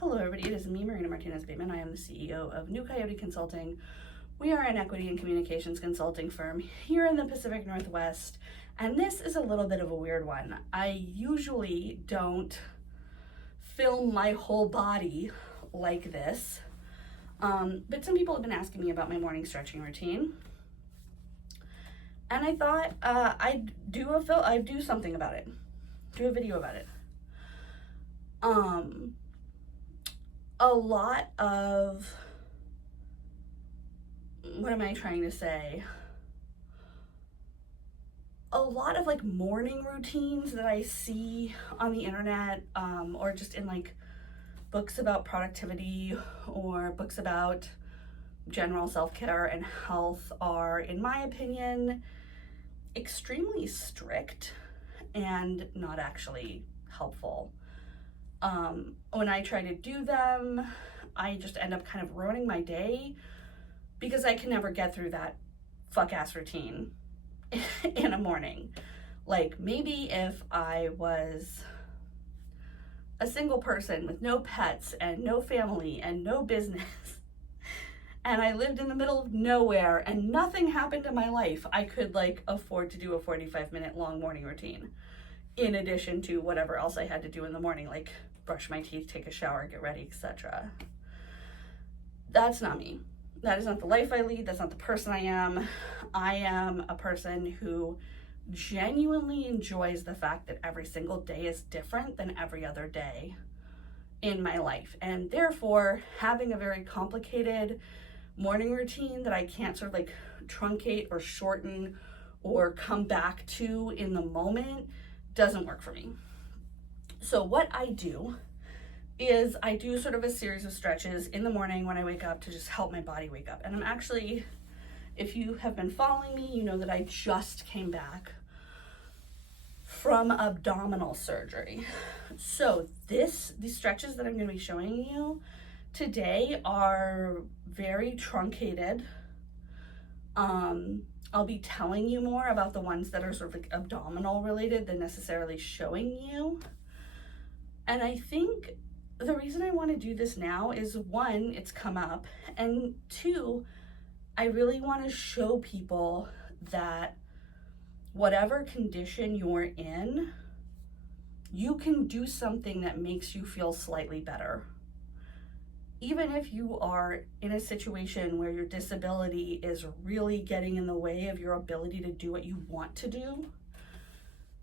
Hello everybody, it is me, Martinez-Bateman. I am the CEO of New Coyote Consulting. We are an equity and communications consulting firm here in the Pacific Northwest, and this is a little bit of a weird one. I usually don't film my whole body like this, but some people have been asking me about my morning stretching routine, and I thought I'd do something about it, do a video about it. A lot of, what am I trying to say? A lot of like morning routines that I see on the internet, or just in like books about productivity or books about general self-care and health are, in my opinion, extremely strict and not actually helpful. When I try to do them, I just end up kind of ruining my day because I can never get through that fuck-ass routine in a morning. Like, maybe if I was a single person with no pets and no family and no business, and I lived in the middle of nowhere and nothing happened in my life, I could like afford to do a 45-minute long morning routine in addition to whatever else I had to do in the morning, like brush my teeth, take a shower, get ready, etc. That's not me. That is not the life I lead. That's not the person I am. I am a person who genuinely enjoys the fact that every single day is different than every other day in my life. And therefore, having a very complicated morning routine that I can't sort of like truncate or shorten or come back to in the moment doesn't work for me. So what I do is I do sort of a series of stretches in the morning when I wake up to just help my body wake up. And I'm actually, if you have been following me, you know that I just came back from abdominal surgery. So these stretches that I'm going to be showing you today are very truncated. I'll be telling you more about the ones that are sort of like abdominal related than necessarily showing you. And I think the reason I want to do this now is, one, it's come up, and two, I really want to show people that whatever condition you're in, you can do something that makes you feel slightly better. Even if you are in a situation where your disability is really getting in the way of your ability to do what you want to do,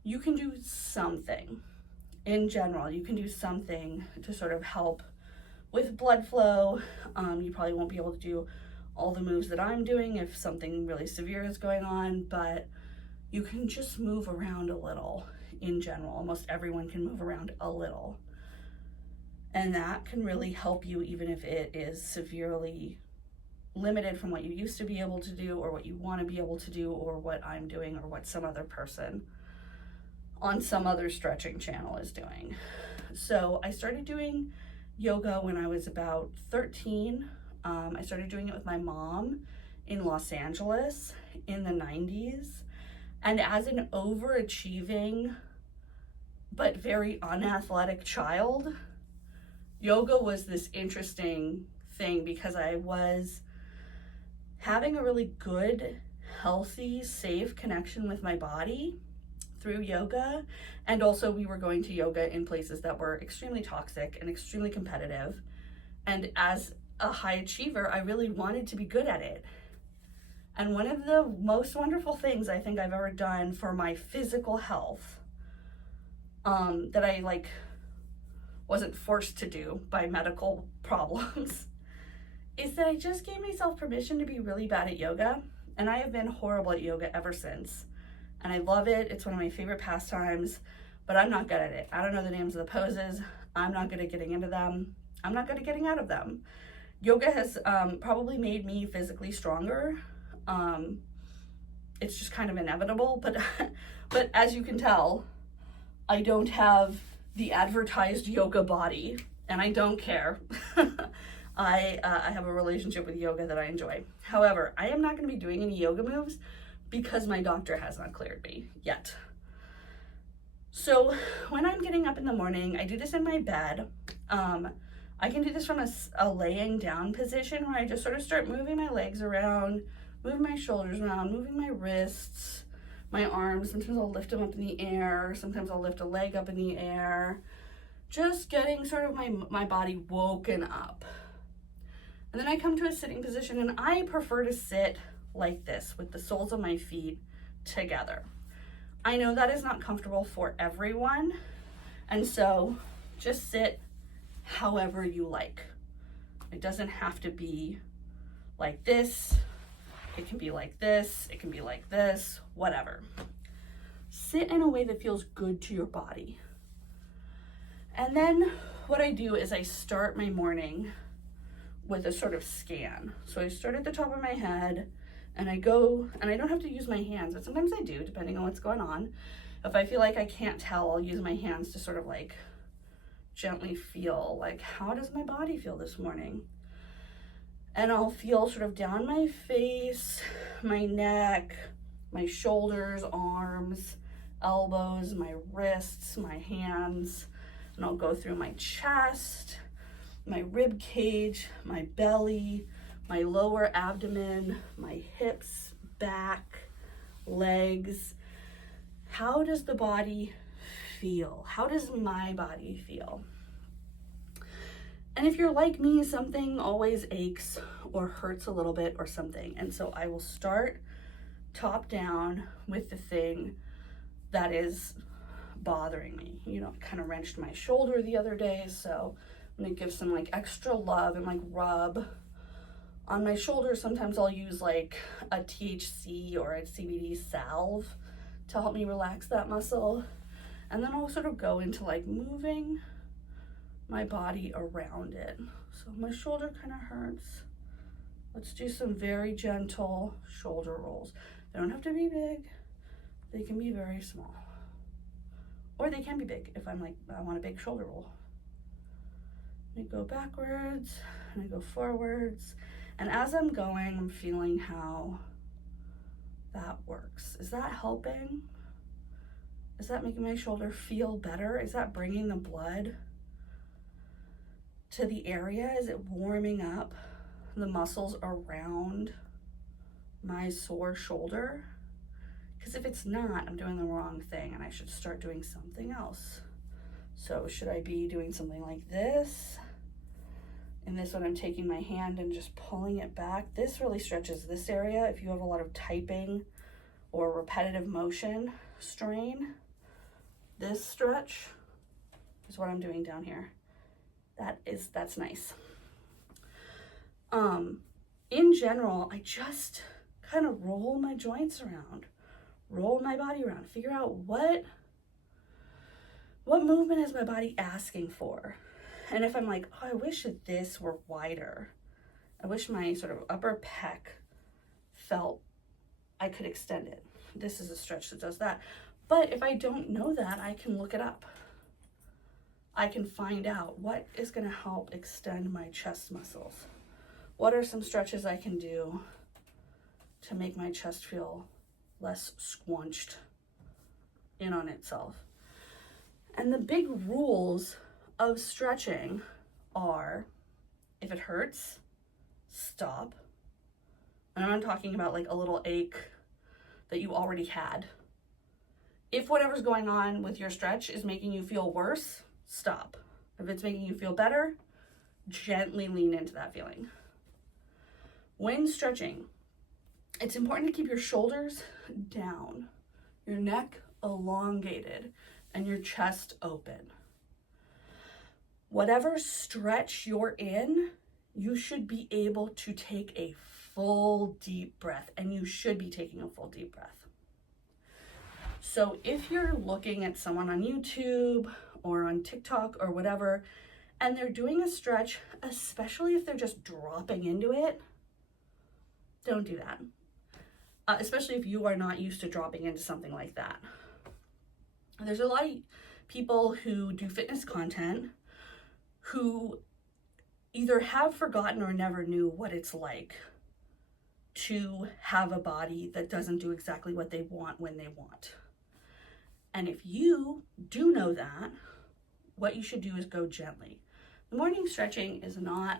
you can do something. In general, you can do something to sort of help with blood flow. You probably won't be able to do all the moves that I'm doing if something really severe is going on, but you can just move around a little in general. Almost everyone can move around a little. And that can really help you even if it is severely limited from what you used to be able to do or what you want to be able to do or what I'm doing or what some other person on some other stretching channel is doing. So I started doing yoga when I was about 13. I started doing it with my mom in Los Angeles in the 90s. And as an overachieving but very unathletic child, yoga was this interesting thing because I was having a really good, healthy, safe connection with my body through yoga. And also we were going to yoga in places that were extremely toxic and extremely competitive. And as a high achiever, I really wanted to be good at it. And one of the most wonderful things I think I've ever done for my physical health, that I like wasn't forced to do by medical problems, is that I just gave myself permission to be really bad at yoga. And I have been horrible at yoga ever since. And I love it. It's one of my favorite pastimes, but I'm not good at it. I don't know the names of the poses. I'm not good at getting into them. I'm not good at getting out of them. Yoga has probably made me physically stronger. It's just kind of inevitable, but as you can tell, I don't have the advertised yoga body, and I don't care. I have a relationship with yoga that I enjoy. However, I am not going to be doing any yoga moves because my doctor has not cleared me yet. So when I'm getting up in the morning, I do this in my bed. I can do this from a laying down position where I just sort of start moving my legs around, moving my shoulders around, moving my wrists, my arms. Sometimes I'll lift them up in the air. Sometimes I'll lift a leg up in the air. Just getting sort of my body woken up. And then I come to a sitting position, and I prefer to sit like this with the soles of my feet together. I know that is not comfortable for everyone, and so just sit however you like. It doesn't have to be like this. It can be like this. It can be like this, whatever. Sit in a way that feels good to your body. And then what I do is I start my morning with a sort of scan. So I start at the top of my head, and I go, and I don't have to use my hands, but sometimes I do, depending on what's going on. If I feel like I can't tell, I'll use my hands to sort of like gently feel like, how does my body feel this morning? And I'll feel sort of down my face, my neck, my shoulders, arms, elbows, my wrists, my hands, and I'll go through my chest, my rib cage, my belly, my lower abdomen, my hips, back, legs. How does the body feel? How does my body feel? And if you're like me, something always aches or hurts a little bit or something. And so I will start top down with the thing that is bothering me. You know, I kind of wrenched my shoulder the other day, so I'm gonna give some like extra love and like rub on my shoulder. Sometimes I'll use like a THC or a CBD salve to help me relax that muscle. And then I'll sort of go into like moving my body around it. So my shoulder kind of hurts. Let's do some very gentle shoulder rolls. They don't have to be big. They can be very small. Or they can be big if I'm like, I want a big shoulder roll. I go backwards and I go forwards. And as I'm going, I'm feeling how that works. Is that helping? Is that making my shoulder feel better? Is that bringing the blood to the area? Is it warming up the muscles around my sore shoulder? Because if it's not, I'm doing the wrong thing and I should start doing something else. So should I be doing something like this? In this one, I'm taking my hand and just pulling it back. This really stretches this area. If you have a lot of typing or repetitive motion strain, this stretch is what I'm doing down here. That's nice. In general, I just kind of roll my joints around, roll my body around, figure out what movement is my body asking for. And if I'm like, oh, I wish that this were wider. I wish my sort of upper pec felt I could extend it. This is a stretch that does that. But if I don't know that, I can look it up. I can find out what is going to help extend my chest muscles. What are some stretches I can do to make my chest feel less squunched in on itself? And the big rules of stretching are, if it hurts, stop. And I'm not talking about like a little ache that you already had. If whatever's going on with your stretch is making you feel worse, stop. If it's making you feel better, gently lean into that feeling. When stretching, it's important to keep your shoulders down, your neck elongated, and your chest open. Whatever stretch you're in, you should be able to take a full deep breath, and you should be taking a full deep breath. So if you're looking at someone on YouTube or on TikTok or whatever, and they're doing a stretch, especially if they're just dropping into it, don't do that. Especially if you are not used to dropping into something like that. There's a lot of people who do fitness content who either have forgotten or never knew what it's like to have a body that doesn't do exactly what they want when they want. And if you do know that, what you should do is go gently. Morning stretching is not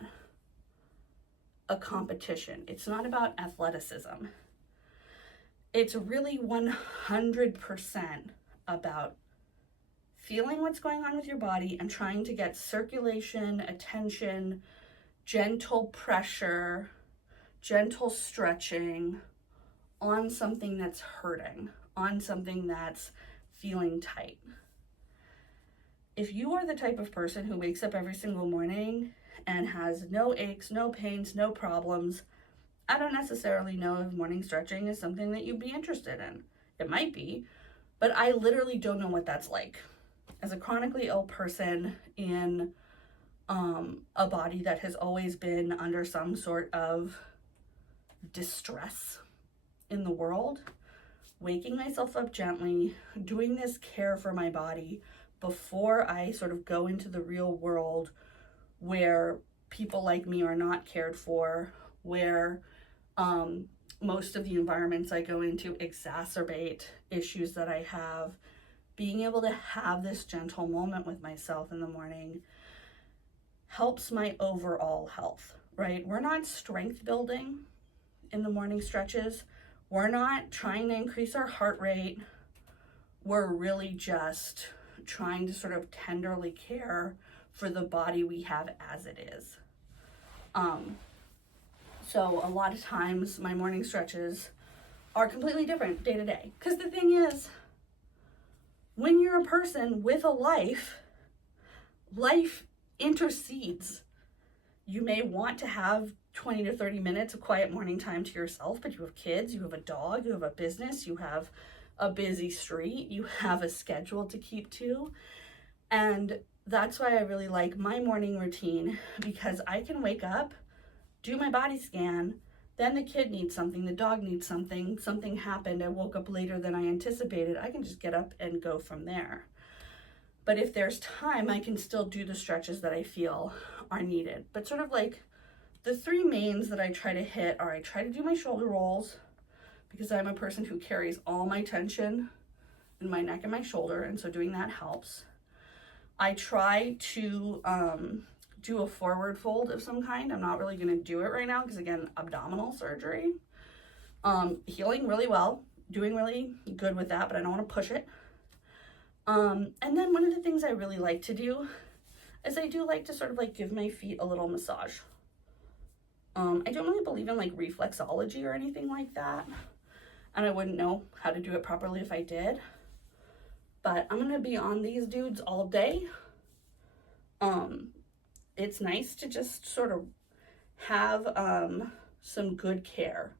a competition. It's not about athleticism. It's really 100% about feeling what's going on with your body and trying to get circulation, attention, gentle pressure, gentle stretching on something that's hurting, on something that's feeling tight. If you are the type of person who wakes up every single morning and has no aches, no pains, no problems, I don't necessarily know if morning stretching is something that you'd be interested in. It might be, but I literally don't know what that's like. As a chronically ill person in a body that has always been under some sort of distress in the world, waking myself up gently, doing this care for my body before I sort of go into the real world where people like me are not cared for, where most of the environments I go into exacerbate issues that I have, being able to have this gentle moment with myself in the morning helps my overall health, right? We're not strength building in the morning stretches. We're not trying to increase our heart rate. We're really just trying to sort of tenderly care for the body we have as it is. So a lot of times my morning stretches are completely different day to day. Because the thing is, when you're a person with a life intercedes. You may want to have 20 to 30 minutes of quiet morning time to yourself, but you have kids, you have a dog, you have a business, you have a busy street, you have a schedule to keep to. And that's why I really like my morning routine, because I can wake up, do my body scan, then the kid needs something, the dog needs something, something happened, I woke up later than I anticipated, I can just get up and go from there. But if there's time, I can still do the stretches that I feel are needed. But sort of like the three mains that I try to hit are I try to do my shoulder rolls, because I'm a person who carries all my tension in my neck and my shoulder, and so doing that helps. I try to do a forward fold of some kind. I'm not really going to do it right now because, again, abdominal surgery. Healing really well, doing really good with that, but I don't want to push it. And then one of the things I really like to do is I do like to sort of like give my feet a little massage. I don't really believe in like reflexology or anything like that, and I wouldn't know how to do it properly if I did, but I'm gonna be on these dudes all day. It's nice to just sort of have some good care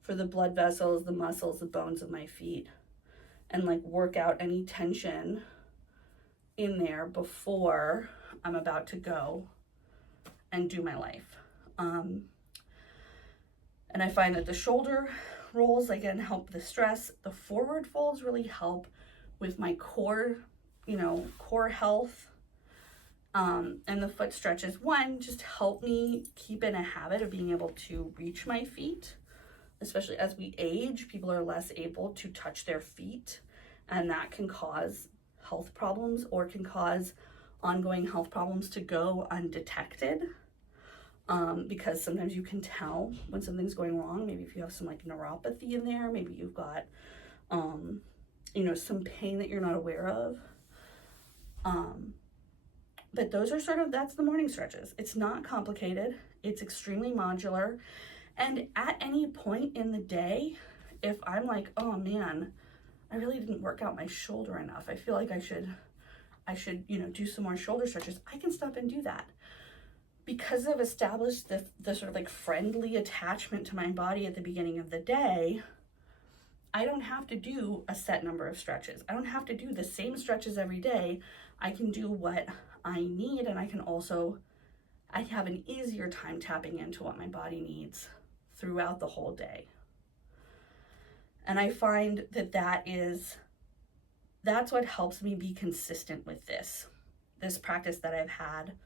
for the blood vessels, the muscles, the bones of my feet, and like work out any tension in there before I'm about to go and do my life. And I find that the shoulder rolls, again, help the stress. The forward folds really help with my core, core health. And the foot stretches, one, just help me keep in a habit of being able to reach my feet. Especially as we age, people are less able to touch their feet, and that can cause health problems or can cause ongoing health problems to go undetected. Because sometimes you can tell when something's going wrong. Maybe if you have some like neuropathy in there, maybe you've got, some pain that you're not aware of. But those are that's the morning stretches. It's not complicated. It's extremely modular. And at any point in the day, if I'm like, oh man, I really didn't work out my shoulder enough, I feel like I should, do some more shoulder stretches, I can stop and do that. Because I've established the sort of like friendly attachment to my body at the beginning of the day, I don't have to do a set number of stretches. I don't have to do the same stretches every day. I can do what I need, and I have an easier time tapping into what my body needs throughout the whole day. And I find that's what helps me be consistent with this practice that I've had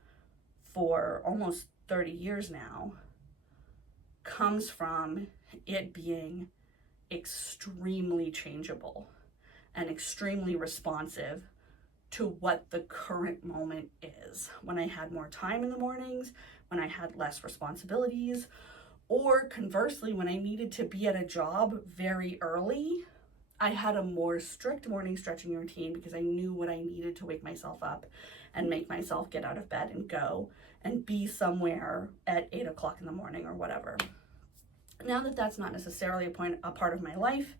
for almost 30 years now, comes from it being extremely changeable and extremely responsive to what the current moment is. When I had more time in the mornings, when I had less responsibilities, or conversely, when I needed to be at a job very early, I had a more strict morning stretching routine because I knew what I needed to wake myself up and make myself get out of bed and go and be somewhere at 8 o'clock in the morning or whatever. Now that that's not necessarily a part of my life,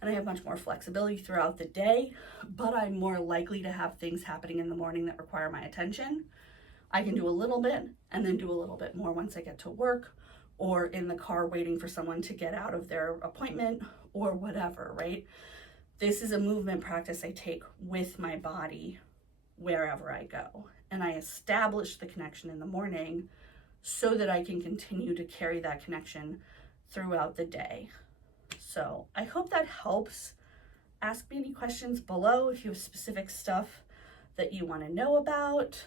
and I have much more flexibility throughout the day, but I'm more likely to have things happening in the morning that require my attention, I can do a little bit and then do a little bit more once I get to work or in the car waiting for someone to get out of their appointment or whatever, right? This is a movement practice I take with my body wherever I go. And I establish the connection in the morning so that I can continue to carry that connection throughout the day. So I hope that helps. Ask me any questions below if you have specific stuff that you want to know about.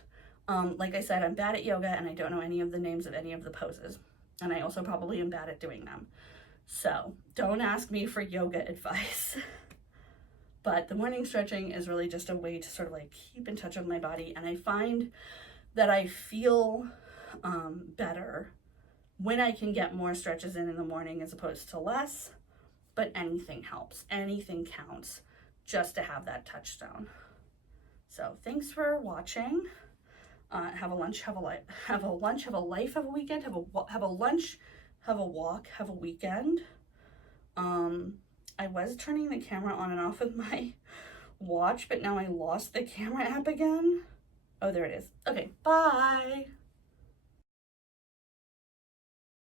Like I said, I'm bad at yoga and I don't know any of the names of any of the poses. And I also probably am bad at doing them. So don't ask me for yoga advice. But the morning stretching is really just a way to sort of like keep in touch with my body. And I find that I feel better when I can get more stretches in the morning as opposed to less. But anything helps, anything counts just to have that touchstone. So thanks for watching. Have a lunch, have a life, have a lunch, have a life, have a weekend, have a lunch, have a walk, have a weekend. I was turning the camera on and off with my watch, but now I lost the camera app again. Oh, there it is. Okay, bye.